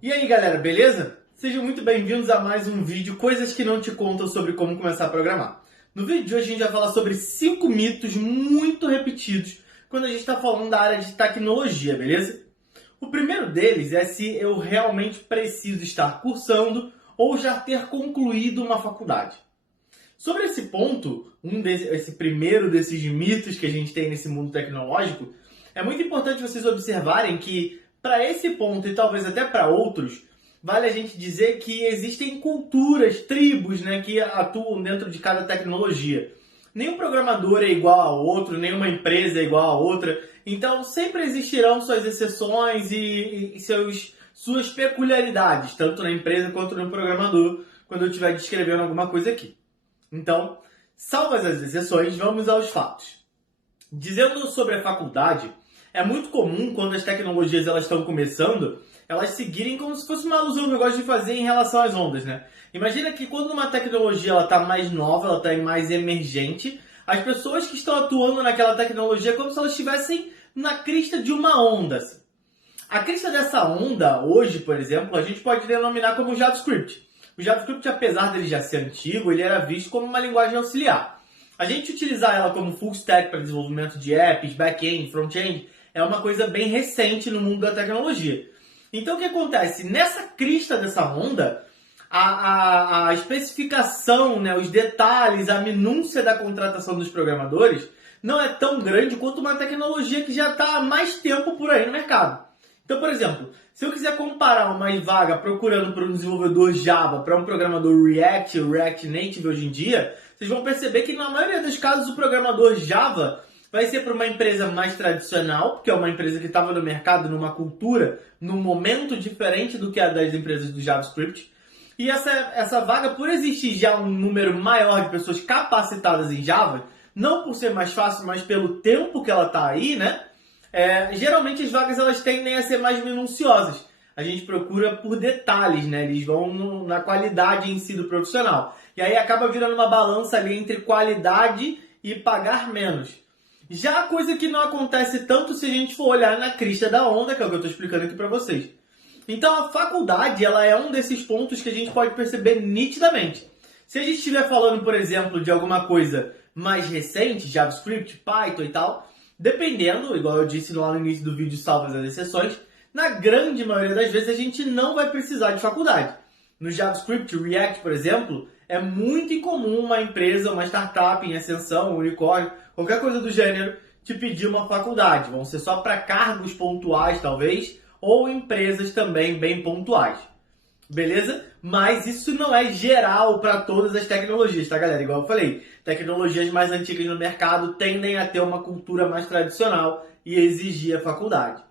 E aí galera, beleza? Sejam muito bem-vindos a mais um vídeo Coisas que não te contam sobre como começar a programar. No vídeo de hoje a gente vai falar sobre 5 mitos muito repetidos quando a gente está falando da área de tecnologia, beleza? O primeiro deles é se eu realmente preciso estar cursando ou já ter concluído uma faculdade. Sobre esse ponto, esse primeiro desses mitos que a gente tem nesse mundo tecnológico, é muito importante vocês observarem que, para esse ponto e talvez até para outros, vale a gente dizer que existem culturas, tribos, né, que atuam dentro de cada tecnologia. Nenhum programador é igual a outro, nenhuma empresa é igual a outra. Então, sempre existirão suas exceções e suas peculiaridades, tanto na empresa quanto no programador, quando eu estiver descrevendo alguma coisa aqui. Então, salvas as exceções, vamos aos fatos. Dizendo sobre a faculdade, é muito comum quando as tecnologias elas estão começando, elas seguirem como se fosse uma alusão que eu gosto de fazer em relação às ondas, né? Imagina que quando uma tecnologia ela está mais nova, ela está mais emergente, as pessoas que estão atuando naquela tecnologia é como se elas estivessem na crista de uma onda. Assim. A crista dessa onda, hoje, por exemplo, a gente pode denominar como JavaScript. O JavaScript, apesar dele já ser antigo, ele era visto como uma linguagem auxiliar. A gente utilizar ela como full stack para desenvolvimento de apps, back-end, front-end, é uma coisa bem recente no mundo da tecnologia. Então o que acontece? Nessa crista dessa onda, a especificação, né, os detalhes, a minúcia da contratação dos programadores não é tão grande quanto uma tecnologia que já está há mais tempo por aí no mercado. Então, por exemplo, se eu quiser comparar uma vaga procurando por um desenvolvedor Java para um programador React Native hoje em dia, vocês vão perceber que na maioria dos casos o programador Java vai ser para uma empresa mais tradicional, porque é uma empresa que estava no mercado, numa cultura, num momento diferente do que a das empresas do JavaScript. E essa vaga, por existir já um número maior de pessoas capacitadas em Java, não por ser mais fácil, mas pelo tempo que ela está aí, né? Geralmente as vagas elas tendem a ser mais minuciosas. A gente procura por detalhes, né? Eles vão na qualidade em si do profissional. E aí acaba virando uma balança ali entre qualidade e pagar menos. Já a coisa que não acontece tanto se a gente for olhar na crista da onda, que é o que eu estou explicando aqui para vocês. Então a faculdade ela é um desses pontos que a gente pode perceber nitidamente. Se a gente estiver falando, por exemplo, de alguma coisa mais recente, JavaScript, Python e tal, dependendo, igual eu disse lá no início do vídeo, salvas as exceções, na grande maioria das vezes a gente não vai precisar de faculdade. No JavaScript, React, por exemplo, é muito incomum uma empresa, uma startup em ascensão, um unicórnio, qualquer coisa do gênero, te pedir uma faculdade. Vão ser só para cargos pontuais, talvez, ou empresas também bem pontuais. Beleza? Mas isso não é geral para todas as tecnologias, tá, galera? Igual eu falei, tecnologias mais antigas no mercado tendem a ter uma cultura mais tradicional e exigir a faculdade.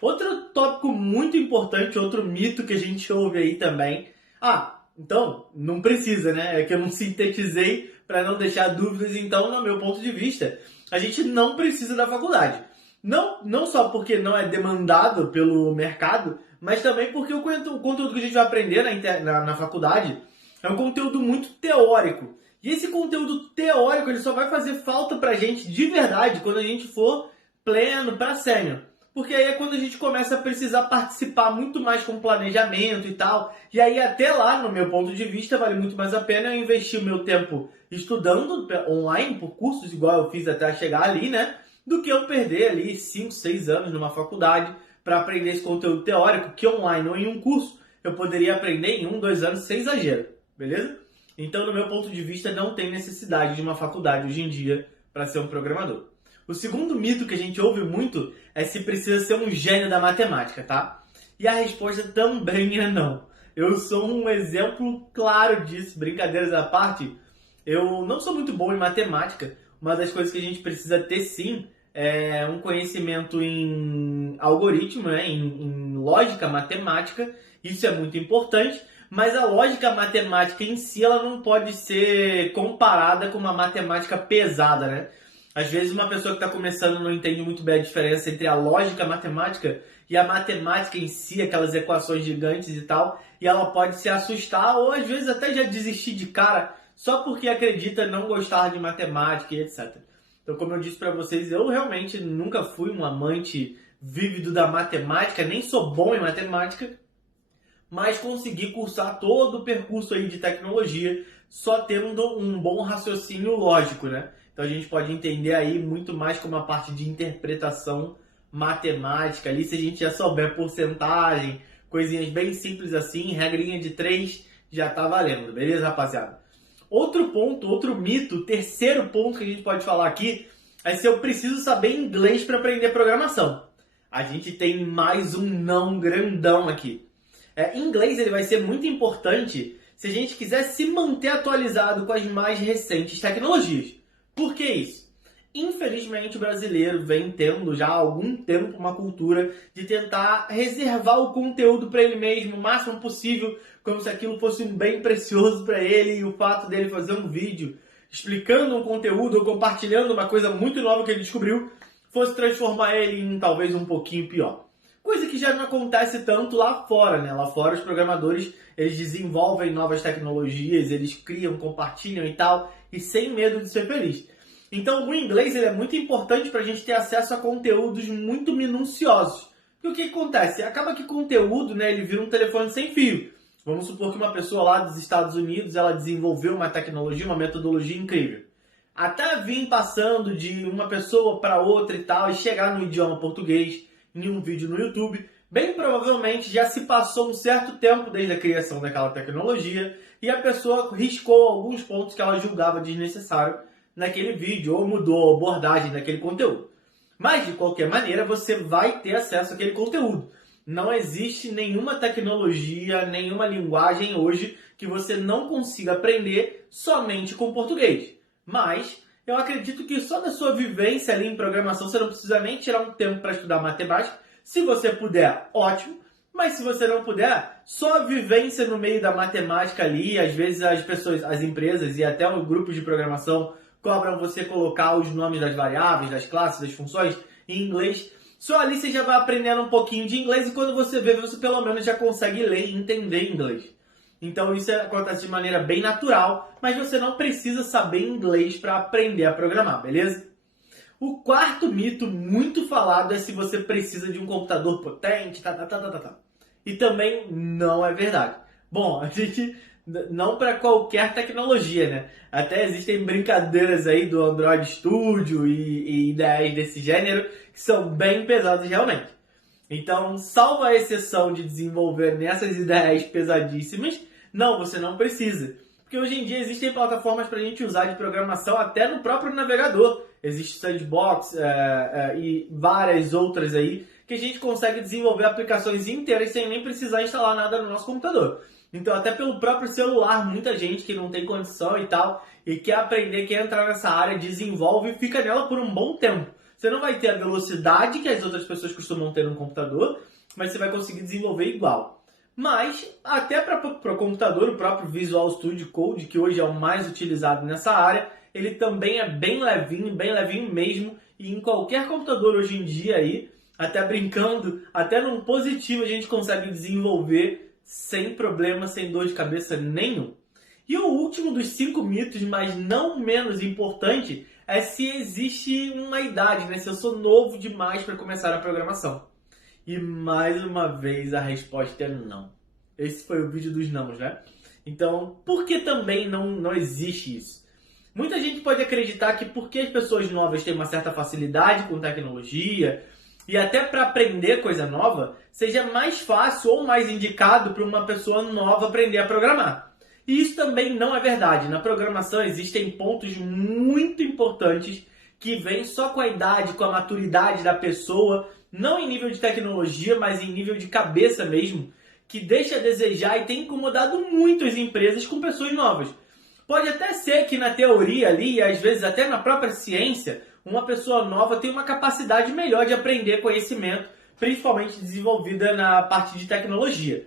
Outro tópico muito importante, outro mito que a gente ouve aí também. Então, não precisa, né? É que eu não sintetizei para não deixar dúvidas. Então, no meu ponto de vista, a gente não precisa da faculdade. Não só porque não é demandado pelo mercado, mas também porque o conteúdo que a gente vai aprender na faculdade é um conteúdo muito teórico. E esse conteúdo teórico ele só vai fazer falta pra gente de verdade quando a gente for pleno para sênior. Porque aí é quando a gente começa a precisar participar muito mais com planejamento e tal. E aí até lá, no meu ponto de vista, vale muito mais a pena eu investir o meu tempo estudando online, por cursos, igual eu fiz até chegar ali, né? Do que eu perder ali 5, 6 anos numa faculdade para aprender esse conteúdo teórico, que online ou em um curso eu poderia aprender em 1, 2 anos sem exagero, beleza? Então, no meu ponto de vista, não tem necessidade de uma faculdade hoje em dia para ser um programador. O segundo mito que a gente ouve muito é se precisa ser um gênio da matemática, tá? E a resposta também é não. Eu sou um exemplo claro disso, brincadeiras à parte. Eu não sou muito bom em matemática. Uma das coisas que a gente precisa ter sim é um conhecimento em algoritmo, né? em lógica matemática. Isso é muito importante. Mas a lógica matemática em si ela não pode ser comparada com uma matemática pesada, né? Às vezes uma pessoa que está começando não entende muito bem a diferença entre a lógica matemática e a matemática em si, aquelas equações gigantes e tal, e ela pode se assustar ou às vezes até já desistir de cara só porque acredita não gostar de matemática e etc. Então, como eu disse para vocês, eu realmente nunca fui um amante vívido da matemática, nem sou bom em matemática, mas conseguir cursar todo o percurso aí de tecnologia só tendo um bom raciocínio lógico, né? Então a gente pode entender aí muito mais como a parte de interpretação matemática ali, se a gente já souber porcentagem, coisinhas bem simples assim, regrinha de 3 já tá valendo, beleza, rapaziada? Outro ponto, outro mito, o terceiro ponto que a gente pode falar aqui é se eu preciso saber inglês para aprender programação. A gente tem mais um não grandão aqui. Inglês ele vai ser muito importante se a gente quiser se manter atualizado com as mais recentes tecnologias. Por que isso? Infelizmente o brasileiro vem tendo já há algum tempo uma cultura de tentar reservar o conteúdo para ele mesmo o máximo possível, como se aquilo fosse um bem precioso para ele, e o fato dele fazer um vídeo explicando um conteúdo ou compartilhando uma coisa muito nova que ele descobriu fosse transformar ele em talvez um pouquinho pior. Coisa que já não acontece tanto lá fora, né? Lá fora os programadores, eles desenvolvem novas tecnologias, eles criam, compartilham e tal, e sem medo de ser feliz. Então o inglês ele é muito importante para a gente ter acesso a conteúdos muito minuciosos. E o que acontece? Acaba que conteúdo, né, ele vira um telefone sem fio. Vamos supor que uma pessoa lá dos Estados Unidos, ela desenvolveu uma tecnologia, uma metodologia incrível. Até vir passando de uma pessoa para outra e tal, e chegar no idioma português, em um vídeo no YouTube, bem provavelmente já se passou um certo tempo desde a criação daquela tecnologia e a pessoa riscou alguns pontos que ela julgava desnecessário naquele vídeo ou mudou a abordagem daquele conteúdo. Mas, de qualquer maneira, você vai ter acesso àquele conteúdo. Não existe nenhuma tecnologia, nenhuma linguagem hoje que você não consiga aprender somente com português. Mas eu acredito que só da sua vivência ali em programação você não precisa nem tirar um tempo para estudar matemática. Se você puder, ótimo. Mas se você não puder, só a vivência no meio da matemática ali, às vezes as pessoas, as empresas e até os grupos de programação cobram você colocar os nomes das variáveis, das classes, das funções em inglês. Só ali você já vai aprendendo um pouquinho de inglês e quando você vê, você pelo menos já consegue ler e entender inglês. Então isso acontece de maneira bem natural, mas você não precisa saber inglês para aprender a programar, beleza? O quarto mito muito falado é se você precisa de um computador potente, E também não é verdade. Bom, a gente não para qualquer tecnologia, né? Até existem brincadeiras aí do Android Studio e ideias desse gênero que são bem pesadas realmente. Então, salvo a exceção de desenvolver nessas ideias pesadíssimas, não, você não precisa. Porque hoje em dia existem plataformas para a gente usar de programação até no próprio navegador. Existe Sandbox e várias outras aí que a gente consegue desenvolver aplicações inteiras sem nem precisar instalar nada no nosso computador. Então, até pelo próprio celular, muita gente que não tem condição e tal, e quer aprender, quer entrar nessa área, desenvolve e fica nela por um bom tempo. Você não vai ter a velocidade que as outras pessoas costumam ter no computador, mas você vai conseguir desenvolver igual. Mas, até para o computador, o próprio Visual Studio Code, que hoje é o mais utilizado nessa área, ele também é bem levinho mesmo, e em qualquer computador hoje em dia aí, até brincando, até num positivo a gente consegue desenvolver sem problema, sem dor de cabeça nenhum. E o último dos 5 mitos, mas não menos importante, é se existe uma idade, né? Se eu sou novo demais para começar a programação. E mais uma vez a resposta é não. Esse foi o vídeo dos nãos, né? Então, por que também não existe isso? Muita gente pode acreditar que porque as pessoas novas têm uma certa facilidade com tecnologia e até para aprender coisa nova, seja mais fácil ou mais indicado para uma pessoa nova aprender a programar. E isso também não é verdade. Na programação existem pontos muito importantes que vêm só com a idade, com a maturidade da pessoa, não em nível de tecnologia, mas em nível de cabeça mesmo, que deixa a desejar e tem incomodado muito as empresas com pessoas novas. Pode até ser que na teoria ali, e às vezes até na própria ciência, uma pessoa nova tem uma capacidade melhor de aprender conhecimento, principalmente desenvolvida na parte de tecnologia.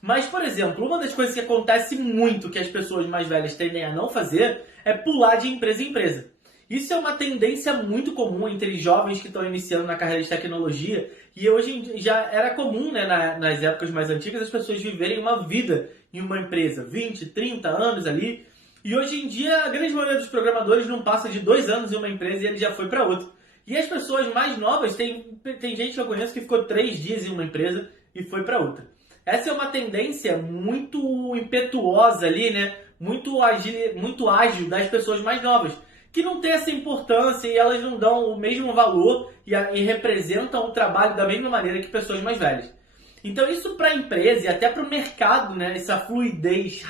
Mas, por exemplo, uma das coisas que acontece muito que as pessoas mais velhas tendem a não fazer é pular de empresa em empresa. Isso é uma tendência muito comum entre jovens que estão iniciando na carreira de tecnologia e hoje já era comum, né, nas épocas mais antigas as pessoas viverem uma vida em uma empresa, 20, 30 anos ali. E hoje em dia a grande maioria dos programadores não passa de 2 anos em uma empresa e ele já foi para outra. E as pessoas mais novas, tem gente que eu conheço que ficou 3 dias em uma empresa e foi para outra. Essa é uma tendência muito impetuosa ali, né? Muito ágil das pessoas mais novas, que não tem essa importância e elas não dão o mesmo valor e representam o trabalho da mesma maneira que pessoas mais velhas. Então isso para a empresa e até para o mercado, né? Essa fluidez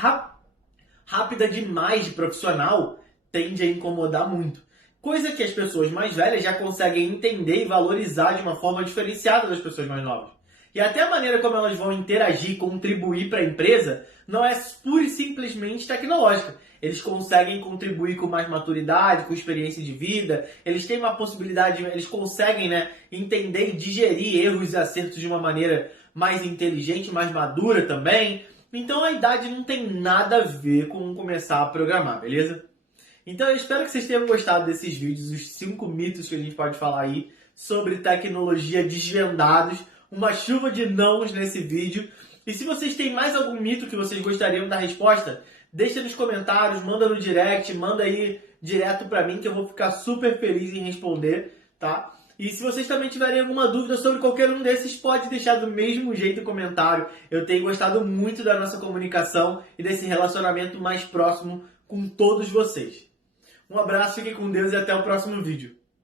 rápida demais de profissional tende a incomodar muito. Coisa que as pessoas mais velhas já conseguem entender e valorizar de uma forma diferenciada das pessoas mais novas. E até a maneira como elas vão interagir, contribuir para a empresa, não é pura e simplesmente tecnológica. Eles conseguem contribuir com mais maturidade, com experiência de vida, eles têm uma possibilidade, eles conseguem, né, entender e digerir erros e acertos de uma maneira mais inteligente, mais madura também. Então a idade não tem nada a ver com começar a programar, beleza? Então eu espero que vocês tenham gostado desses vídeos, os 5 mitos que a gente pode falar aí sobre tecnologia desvendados, uma chuva de nãos nesse vídeo. E se vocês têm mais algum mito que vocês gostariam da resposta, deixa nos comentários, manda no direct, manda aí direto pra mim que eu vou ficar super feliz em responder, tá? E se vocês também tiverem alguma dúvida sobre qualquer um desses, pode deixar do mesmo jeito o comentário. Eu tenho gostado muito da nossa comunicação e desse relacionamento mais próximo com todos vocês. Um abraço, fiquem com Deus e até o próximo vídeo.